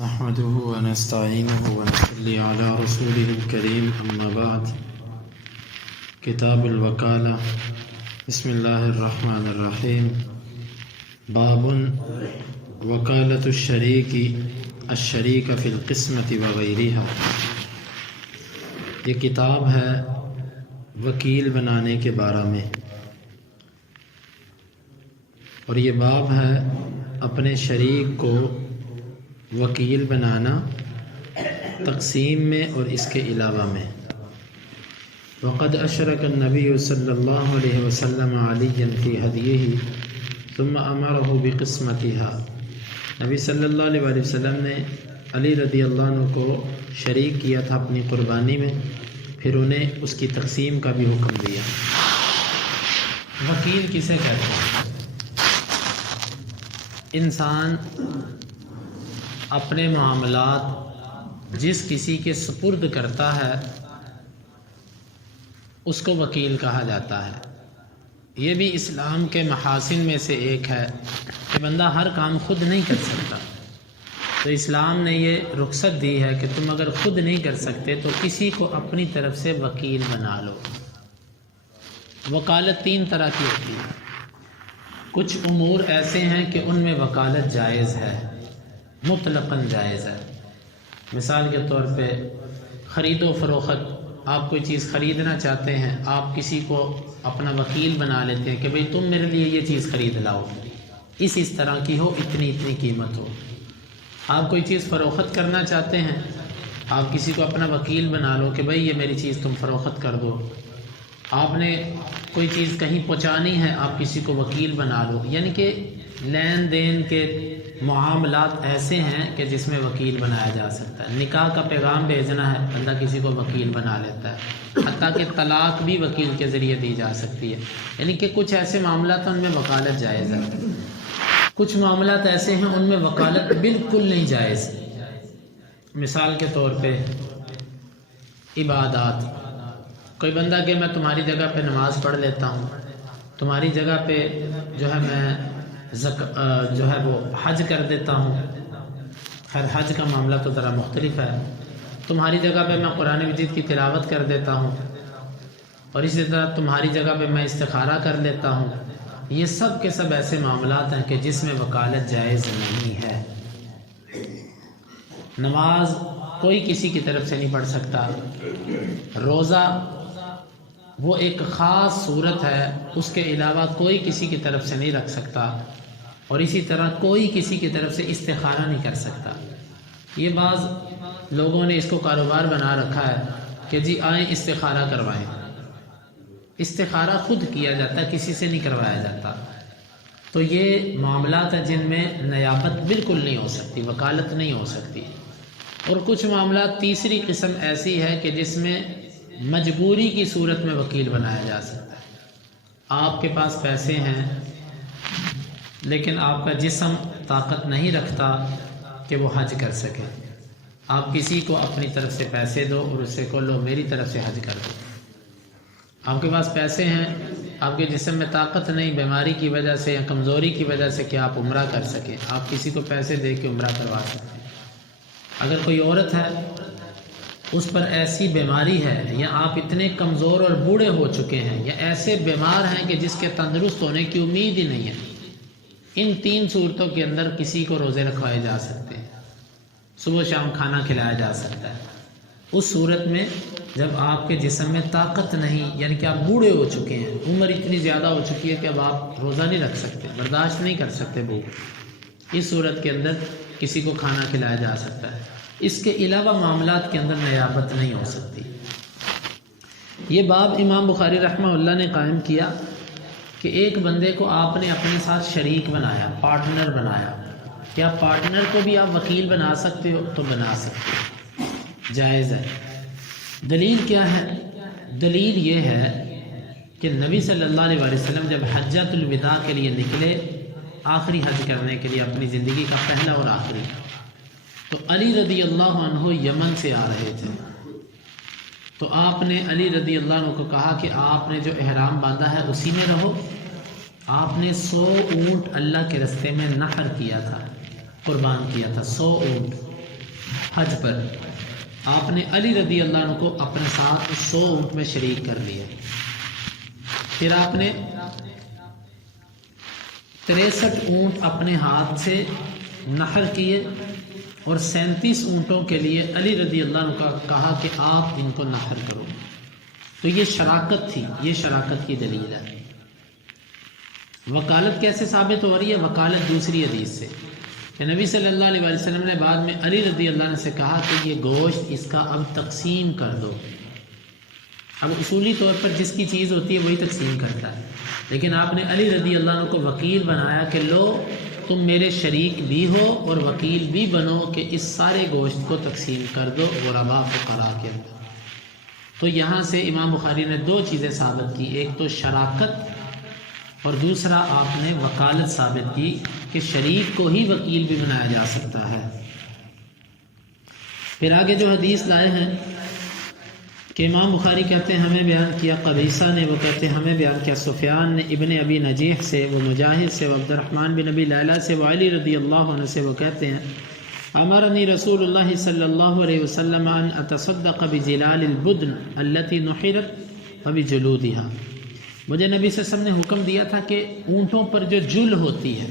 نحمده ونستعينه ونصلي على رسوله الكريم أما بعد. کتاب الوکالہ. بسم اللہ الرحمن الرحیم. باب وکالۃ الشریک فی القسمۃ وغیرها. یہ کتاب ہے وکیل بنانے کے بارے میں، اور یہ باب ہے اپنے شریک کو وکیل بنانا تقسیم میں اور اس کے علاوہ میں. وقد اشرک النبی صلی اللہ علیہ وسلم علیًا فی ہدیہ ثم امرہ بقسمتها. نبی صلی اللہ علیہ وسلم نے علی رضی اللہ عنہ کو شریک کیا تھا اپنی قربانی میں، پھر انہیں اس کی تقسیم کا بھی حکم دیا. وکیل کسے کہتے ہیں؟ انسان اپنے معاملات جس کسی کے سپرد کرتا ہے اس کو وکیل کہا جاتا ہے. یہ بھی اسلام کے محاسن میں سے ایک ہے کہ بندہ ہر کام خود نہیں کر سکتا، تو اسلام نے یہ رخصت دی ہے کہ تم اگر خود نہیں کر سکتے تو کسی کو اپنی طرف سے وکیل بنا لو. وکالت تین طرح کی ہوتی ہے. کچھ امور ایسے ہیں کہ ان میں وکالت جائز ہے، مطلقاً جائز ہے. مثال کے طور پہ خرید و فروخت، آپ کوئی چیز خریدنا چاہتے ہیں، آپ کسی کو اپنا وکیل بنا لیتے ہیں کہ بھئی تم میرے لیے یہ چیز خرید لاؤ، اس طرح کی ہو، اتنی قیمت ہو. آپ کوئی چیز فروخت کرنا چاہتے ہیں، آپ کسی کو اپنا وکیل بنا لو کہ بھئی یہ میری چیز تم فروخت کر دو. آپ نے کوئی چیز کہیں پہنچانی ہے، آپ کسی کو وکیل بنا لو. یعنی کہ لین دین کے معاملات ایسے ہیں کہ جس میں وکیل بنایا جا سکتا ہے. نکاح کا پیغام بھیجنا ہے، بندہ کسی کو وکیل بنا لیتا ہے. حتیٰ کہ طلاق بھی وکیل کے ذریعے دی جا سکتی ہے. یعنی کہ کچھ ایسے معاملات ہیں ان میں وکالت جائز ہے، کچھ معاملات ایسے ہیں ان میں وکالت بالکل نہیں جائز. مثال کے طور پہ عبادات. کوئی بندہ کہ میں تمہاری جگہ پہ نماز پڑھ لیتا ہوں، تمہاری جگہ پہ جو ہے میں وہ حج کر دیتا ہوں. خیر حج کا معاملہ تو ذرا مختلف ہے. تمہاری جگہ پہ میں قرآن مجید کی تلاوت کر دیتا ہوں، اور اسی طرح تمہاری جگہ پہ میں استخارہ کر لیتا ہوں. یہ سب کے سب ایسے معاملات ہیں کہ جس میں وکالت جائز نہیں ہے. نماز کوئی کسی کی طرف سے نہیں پڑھ سکتا. روزہ وہ ایک خاص صورت ہے، اس کے علاوہ کوئی کسی کی طرف سے نہیں رکھ سکتا. اور اسی طرح کوئی کسی کی طرف سے استخارہ نہیں کر سکتا. یہ بعض لوگوں نے اس کو کاروبار بنا رکھا ہے کہ جی آئیں استخارہ کروائیں. استخارہ خود کیا جاتا ہے، کسی سے نہیں کروایا جاتا. تو یہ معاملات ہیں جن میں نیابت بالکل نہیں ہو سکتی، وکالت نہیں ہو سکتی. اور کچھ معاملات تیسری قسم ایسی ہے کہ جس میں مجبوری کی صورت میں وکیل بنایا جا سکتا ہے. آپ کے پاس پیسے ہیں لیکن آپ کا جسم طاقت نہیں رکھتا کہ وہ حج کر سکے. آپ کسی کو اپنی طرف سے پیسے دو اور اس سے کہو لو میری طرف سے حج کر دو. آپ کے پاس پیسے ہیں، آپ کے جسم میں طاقت نہیں، بیماری کی وجہ سے یا کمزوری کی وجہ سے کہ آپ عمرہ کر سکیں، آپ کسی کو پیسے دے کے عمرہ کروا سکتے ہیں. اگر کوئی عورت ہے اس پر ایسی بیماری ہے، یا آپ اتنے کمزور اور بوڑھے ہو چکے ہیں، یا ایسے بیمار ہیں کہ جس کے تندرست ہونے کی امید ہی نہیں ہے، ان تین صورتوں کے اندر کسی کو روزے رکھوائے جا سکتے ہیں، صبح شام کھانا کھلایا جا سکتا ہے. اس صورت میں جب آپ کے جسم میں طاقت نہیں، یعنی کہ آپ بوڑھے ہو چکے ہیں، عمر اتنی زیادہ ہو چکی ہے کہ اب آپ روزہ نہیں رکھ سکتے، برداشت نہیں کر سکتے بھوک، اس صورت کے اندر کسی کو کھانا کھلایا جا سکتا ہے. اس کے علاوہ معاملات کے اندر نیابت نہیں ہو سکتی. یہ باب امام بخاری رحمہ اللہ نے قائم کیا کہ ایک بندے کو آپ نے اپنے ساتھ شریک بنایا، پارٹنر بنایا. کیا پارٹنر کو بھی آپ وکیل بنا سکتے ہو؟ تو بنا سکتے ہو، جائز ہے. دلیل کیا ہے؟ دلیل یہ ہے کہ نبی صلی اللہ علیہ وسلم جب حجۃ الوداع کے لیے نکلے، آخری حج کرنے کے لیے، اپنی زندگی کا پہلا اور آخری، تو علی رضی اللہ عنہ یمن سے آ رہے تھے. تو آپ نے علی رضی اللہ عنہ کو کہا کہ آپ نے جو احرام باندھا ہے اسی میں رہو. آپ نے 100 اونٹ اللہ کے رستے میں نحر کیا تھا، قربان کیا تھا 100 اونٹ. حج پر آپ نے علی رضی اللہ عنہ کو اپنے ساتھ 100 اونٹ میں شریک کر لیا، پھر آپ نے 63 اونٹ اپنے ہاتھ سے نحر کیے اور 37 اونٹوں کے لیے علی رضی اللہ عنہ کا کہا کہ آپ ان کو نحر کرو۔ تو یہ شراکت تھی، یہ شراکت کی دلیل ہے۔ وکالت کیسے ثابت ہو رہی ہے؟ وکالت دوسری حدیث سے کہ نبی صلی اللہ علیہ وسلم نے بعد میں علی رضی اللہ عنہ سے کہا کہ یہ گوشت اس کا اب تقسیم کر دو۔ اب اصولی طور پر جس کی چیز ہوتی ہے وہی تقسیم کرتا ہے، لیکن آپ نے علی رضی اللہ عنہ کو وکیل بنایا کہ لو تم میرے شریک بھی ہو اور وکیل بھی بنو کہ اس سارے گوشت کو تقسیم کر دو غرباء فقراء کے اندر۔ تو یہاں سے امام بخاری نے 2 چیزیں ثابت کی، ایک تو شراکت اور دوسرا آپ نے وکالت ثابت کی کہ شریک کو ہی وکیل بھی بنایا جا سکتا ہے۔ پھر آگے جو حدیث لائے ہیں کہ امام بخاری کہتے ہیں ہمیں بیان کیا قبیصہ نے، وہ کہتے ہیں ہمیں بیان کیا سفیان نے ابن ابی نجیح سے، وہ مجاہد سے، وہ عبد الرحمن بن ابی لیلہ سے، وہ علی رضی اللہ عنہ سے، وہ کہتے ہیں امرنی رسول اللہ صلی اللہ علیہ وسلم ان اتصدق بجلال البدن التي نحرت وبجلودها، مجھے نبی صلی اللہ علیہ وسلم نے حکم دیا تھا کہ اونٹوں پر جو جل ہوتی ہے،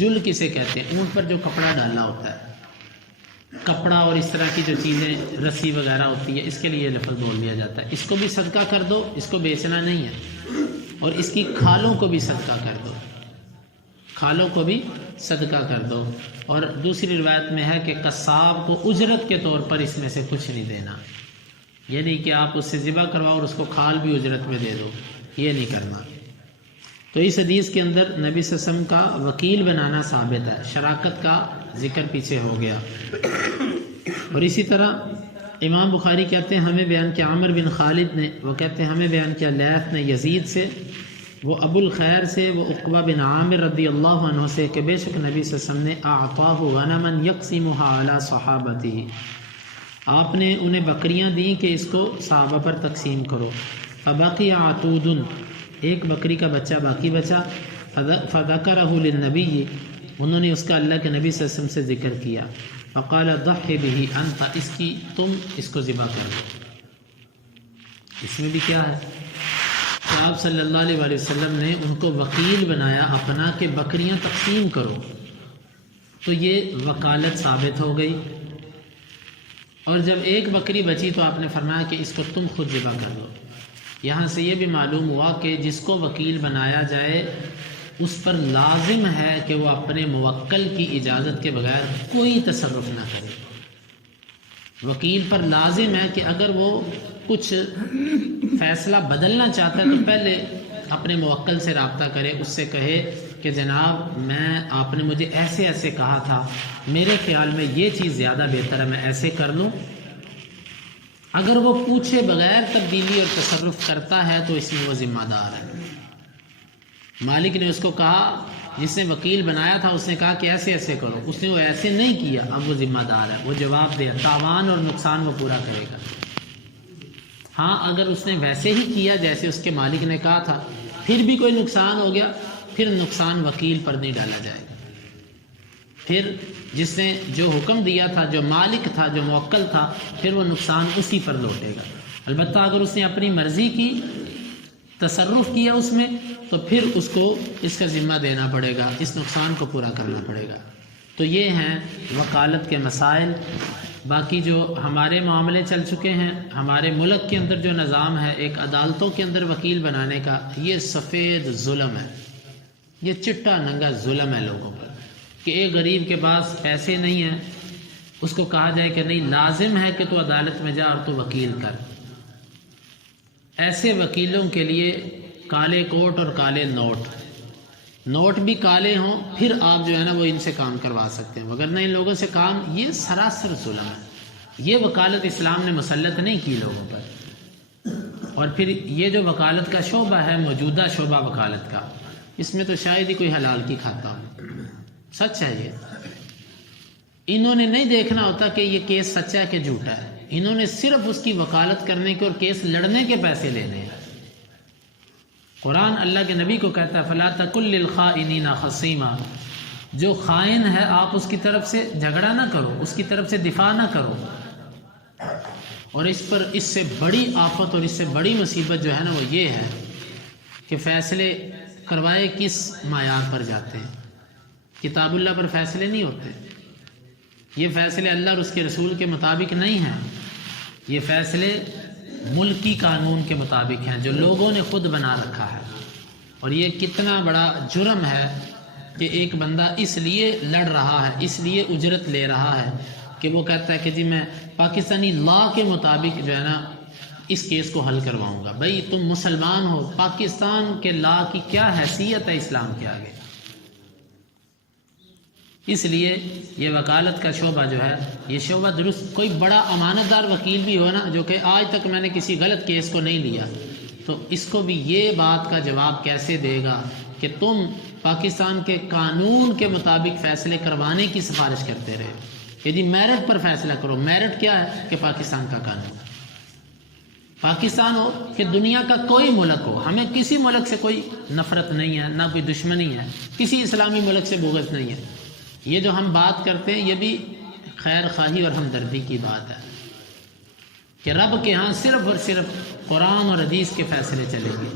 جل کسے کہتے ہیں؟ اونٹ پر جو کپڑا ڈالنا ہوتا ہے، کپڑا اور اس طرح کی جو چیزیں رسی وغیرہ ہوتی ہے، اس کے لیے یہ لفظ بول دیا جاتا ہے۔ اس کو بھی صدقہ کر دو، اس کو بیچنا نہیں ہے، اور اس کی کھالوں کو بھی صدقہ کر دو، کھالوں کو بھی صدقہ کر دو۔ اور دوسری روایت میں ہے کہ قصاب کو اجرت کے طور پر اس میں سے کچھ نہیں دینا، یعنی کہ آپ اس سے ذبح کرواؤ اور اس کو کھال بھی اجرت میں دے دو، یہ نہیں کرنا۔ تو اس حدیث کے اندر نبی صلی اللہ علیہ وسلم کا وکیل بنانا ثابت ہے، شراکت کا ذکر پیچھے ہو گیا۔ اور اسی طرح امام بخاری کہتے ہیں ہمیں بیان کیا عمر بن خالد نے، وہ کہتے ہیں ہمیں بیان کیا لیث نے یزید سے، وہ ابو الخیر سے، وہ عقبہ بن عامر رضی اللہ عنہ سے کہ بے شک نبی صلی اللہ علیہ وسلم نے اعطاہ غنما یقسمها علی صحابته، آپ نے انہیں بکریاں دیں کہ اس کو صحابہ پر تقسیم کرو۔ فبقی عتود، ایک بکری کا بچہ باقی بچا، فذکرہ للنبی، انہوں نے اس کا اللہ کے نبی صلی اللہ علیہ وسلم سے ذکر کیا، فقال ضحی بہ انت، اس کی تم اس کو ذبح کر دو۔ اس میں بھی کیا ہے کہ آپ صلی اللہ علیہ وآلہ وسلم نے ان کو وکیل بنایا اپنا کہ بکریاں تقسیم کرو، تو یہ وکالت ثابت ہو گئی۔ اور جب ایک بکری بچی تو آپ نے فرمایا کہ اس کو تم خود ذبح کر دو۔ یہاں سے یہ بھی معلوم ہوا کہ جس کو وکیل بنایا جائے اس پر لازم ہے کہ وہ اپنے موکل کی اجازت کے بغیر کوئی تصرف نہ کرے۔ وکیل پر لازم ہے کہ اگر وہ کچھ فیصلہ بدلنا چاہتا ہے تو پہلے اپنے موکل سے رابطہ کرے، اس سے کہے کہ جناب آپ نے مجھے ایسے ایسے کہا تھا، میرے خیال میں یہ چیز زیادہ بہتر ہے، میں ایسے کر لوں۔ اگر وہ پوچھے بغیر تبدیلی اور تصرف کرتا ہے تو اس میں وہ ذمہ دار ہے۔ مالک نے اس کو کہا، جس نے وکیل بنایا تھا اس نے کہا کہ ایسے ایسے کرو، اس نے وہ ایسے نہیں کیا، اب وہ ذمہ دار ہے، وہ جواب دے، تاوان اور نقصان وہ پورا کرے گا۔ ہاں اگر اس نے ویسے ہی کیا جیسے اس کے مالک نے کہا تھا، پھر بھی کوئی نقصان ہو گیا، پھر نقصان وکیل پر نہیں ڈالا جائے گا، پھر جس نے جو حکم دیا تھا، جو مالک تھا، جو موکل تھا، پھر وہ نقصان اسی پر لوٹے گا۔ البتہ اگر اس نے اپنی مرضی کی، تصرف کیا اس میں، تو پھر اس کو اس کا ذمہ دینا پڑے گا، اس نقصان کو پورا کرنا پڑے گا۔ تو یہ ہیں وکالت کے مسائل۔ باقی جو ہمارے معاملے چل چکے ہیں، ہمارے ملک کے اندر جو نظام ہے ایک عدالتوں کے اندر وکیل بنانے کا، یہ سفید ظلم ہے، یہ چٹا ننگا ظلم ہے لوگوں پر، کہ ایک غریب کے پاس پیسے نہیں ہیں، اس کو کہا جائے کہ نہیں لازم ہے کہ تو عدالت میں جا اور تو وکیل کر۔ ایسے وکیلوں کے لیے کالے کوٹ اور کالے نوٹ بھی کالے ہوں، پھر آپ جو ہے نا وہ ان سے کام کروا سکتے ہیں، وگرنہ ان لوگوں سے کام، یہ سراسر ظلم ہے۔ یہ وکالت اسلام نے مسلط نہیں کی لوگوں پر۔ اور پھر یہ جو وکالت کا شعبہ ہے، موجودہ شعبہ وکالت کا، اس میں تو شاید ہی کوئی حلال کی کھاتا ہو، سچ ہے یہ۔ انہوں نے نہیں دیکھنا ہوتا کہ یہ کیس سچا ہے کہ جھوٹا ہے، انہوں نے صرف اس کی وکالت کرنے کے اور کیس لڑنے کے پیسے لینے ہیں۔ قرآن اللہ کے نبی کو کہتا ہے فَلَا تَكُن لِّلْخَائِنِينَ خَصِيمًا، جو خائن ہے آپ اس کی طرف سے جھگڑا نہ کرو، اس کی طرف سے دفاع نہ کرو. اور اس سے بڑی آفت اور اس سے بڑی مصیبت جو ہے نا وہ یہ ہے کہ فیصلے کروائے کس معیار پر جاتے ہیں. کتاب اللہ پر فیصلے نہیں ہوتے. یہ فیصلے اللہ اور اس کے رسول کے مطابق نہیں ہیں. یہ فیصلے ملکی قانون کے مطابق ہیں جو لوگوں نے خود بنا رکھا ہے. اور یہ کتنا بڑا جرم ہے کہ ایک بندہ اس لیے لڑ رہا ہے، اس لیے اجرت لے رہا ہے کہ وہ کہتا ہے کہ جی میں پاکستانی لا کے مطابق جو ہے نا اس کیس کو حل کرواؤں گا. بھائی تم مسلمان ہو، پاکستان کے لا کی کیا حیثیت ہے اسلام کے آگے؟ اس لیے یہ وکالت کا شعبہ جو ہے یہ شعبہ درست، کوئی بڑا امانت دار وکیل بھی ہو نا جو کہ آج تک میں نے کسی غلط کیس کو نہیں لیا، تو اس کو بھی یہ بات کا جواب کیسے دے گا کہ تم پاکستان کے قانون کے مطابق فیصلے کروانے کی سفارش کرتے رہے کہ جی میرٹ پر فیصلہ کرو. میرٹ کیا ہے کہ پاکستان کا قانون، پاکستان ہو کہ دنیا کا کوئی ملک ہو، ہمیں کسی ملک سے کوئی نفرت نہیں ہے، نہ کوئی دشمنی ہے، کسی اسلامی ملک سے بغض نہیں ہے. یہ جو ہم بات کرتے ہیں یہ بھی خیر خواہی اور ہمدردی کی بات ہے کہ رب کے ہاں صرف اور صرف قرآن اور حدیث کے فیصلے چلیں گے.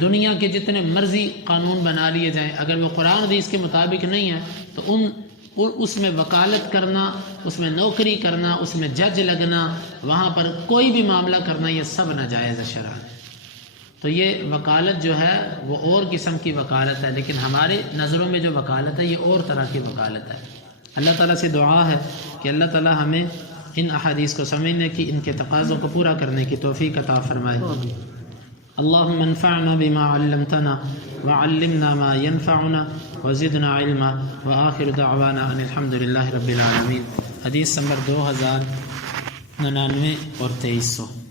دنیا کے جتنے مرضی قانون بنا لیے جائیں، اگر وہ قرآن حدیث کے مطابق نہیں ہے تو اس میں وکالت کرنا، اس میں نوکری کرنا، اس میں جج لگنا، وہاں پر کوئی بھی معاملہ کرنا، یہ سب ناجائز شرعاً. تو یہ وکالت جو ہے وہ اور قسم کی وکالت ہے، لیکن ہمارے نظروں میں جو وکالت ہے یہ اور طرح کی وکالت ہے. اللہ تعالیٰ سے دعا ہے کہ اللہ تعالیٰ ہمیں ان احادیث کو سمجھنے کی، ان کے تقاضوں کو پورا کرنے کی توفیق عطا فرمائے. اللهم انفعنا بما علمتنا وعلمنا ما ينفعنا وزدنا علما وآخر دعوانا ان الحمد لله رب العالمین. حدیث نمبر 2099 اور 2300.